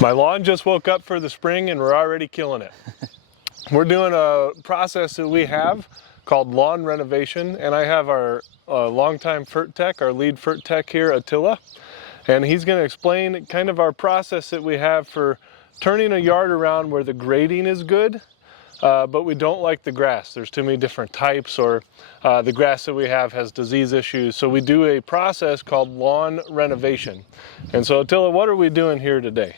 My lawn just woke up for the spring and we're already killing it. We're doing a process that we have called lawn renovation, and I have our longtime FERT tech, our lead FERT tech here, Attila, and he's going to explain kind of our process that we have for turning a yard around where the grading is good, but we don't like the grass. There's too many different types, or the grass that we have has disease issues. So we do a process called lawn renovation. And so Attila, what are we doing here today?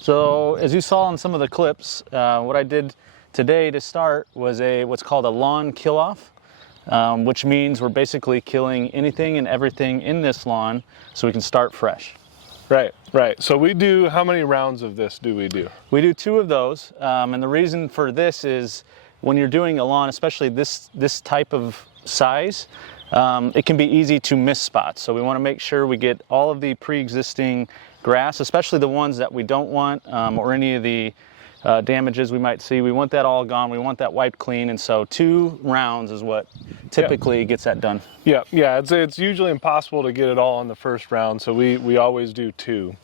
So as you saw in some of the clips, what I did today to start was what's called a lawn kill-off, which means we're basically killing anything and everything in this lawn so we can start fresh. Right, right. So we do, how many rounds of this do we do? We do 2 of those, and the reason for this is when you're doing a lawn, especially this type of size, it can be easy to miss spots. So we want to make sure we get all of the pre-existing grass, especially the ones that we don't want, or any of the damages we might see. We want that all gone. We want that wiped clean, and so 2 rounds is what typically gets that done. Yeah, it's usually impossible to get it all in the first round, so we always do 2.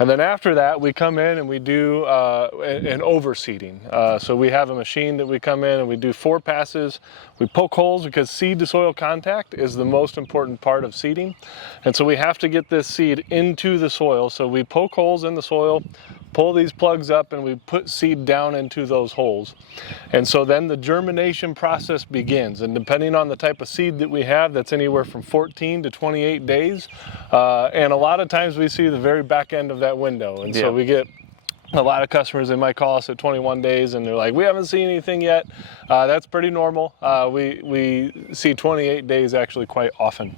And then after that, we come in and we do an overseeding. So we have a machine that we come in and we do 4 passes. We poke holes because seed to soil contact is the most important part of seeding. And so we have to get this seed into the soil. So we poke holes in the soil, pull these plugs up, and we put seed down into those holes. And so then the germination process begins. And depending on the type of seed that we have, that's anywhere from 14 to 28 days. And a lot of times we see the very back end of that window. And so we get a lot of customers, they might call us at 21 days and they're like, we haven't seen anything yet. That's pretty normal. We see 28 days actually quite often.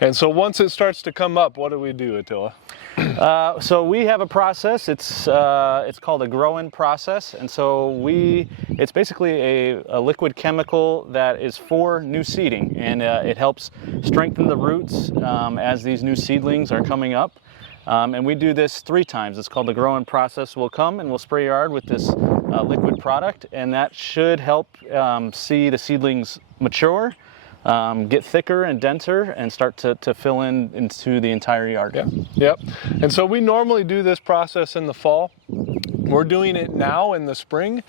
And so once it starts to come up, what do we do, Attila? So we have a process. It's called a grow-in process, and so it's basically a liquid chemical that is for new seeding, and it helps strengthen the roots as these new seedlings are coming up. And we do this 3 times. It's called the grow-in process. We'll come and we'll spray your yard with this liquid product, and that should help see the seedlings mature, get thicker and denser, and start to fill into the entire yard. Yep. And so we normally do this process in the fall. We're doing it now in the spring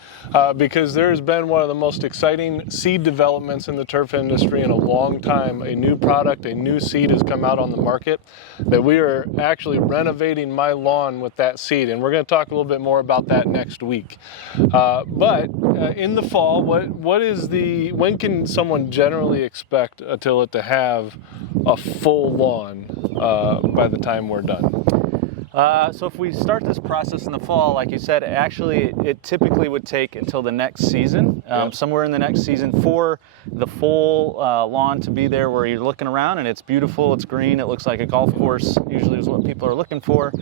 because there's been one of the most exciting seed developments in the turf industry in a long time. A new product, a new seed has come out on the market that we are actually renovating my lawn with that seed. And we're going to talk a little bit more about that next week. But in the fall, when can someone generally expect, Attila, to have a full lawn by the time we're done? So if we start this process in the fall, like you said, actually it typically would take until the next season, somewhere in the next season, for the full lawn to be there where you're looking around and it's beautiful, it's green, it looks like a golf course, usually is what people are looking for.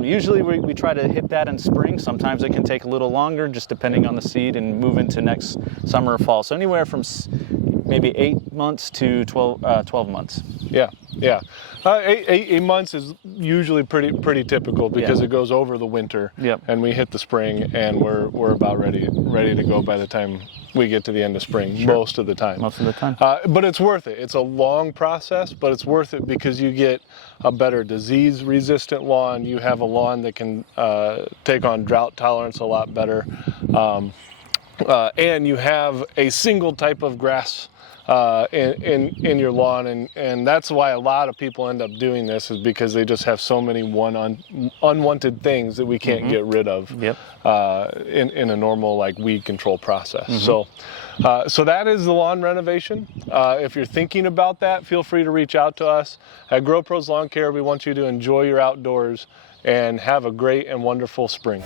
Usually we try to hit that in spring. Sometimes it can take a little longer, just depending on the seed, and move into next summer or fall. So anywhere from maybe 8 months to 12 months. Yeah. 8 months is usually pretty typical because it goes over the winter, and we hit the spring, and we're about ready to go by the time we get to the end of spring. Most of the time. But it's worth it. It's a long process, but it's worth it because you get a better disease-resistant lawn. You have a lawn that can take on drought tolerance a lot better, and you have a single type of grass in your lawn, and that's why a lot of people end up doing this, is because they just have so many unwanted things that we can't get rid of in a normal weed control process. So that is the lawn renovation. If you're thinking about that, feel free to reach out to us at Grow Pros Lawn Care. We want you to enjoy your outdoors and have a great and wonderful spring.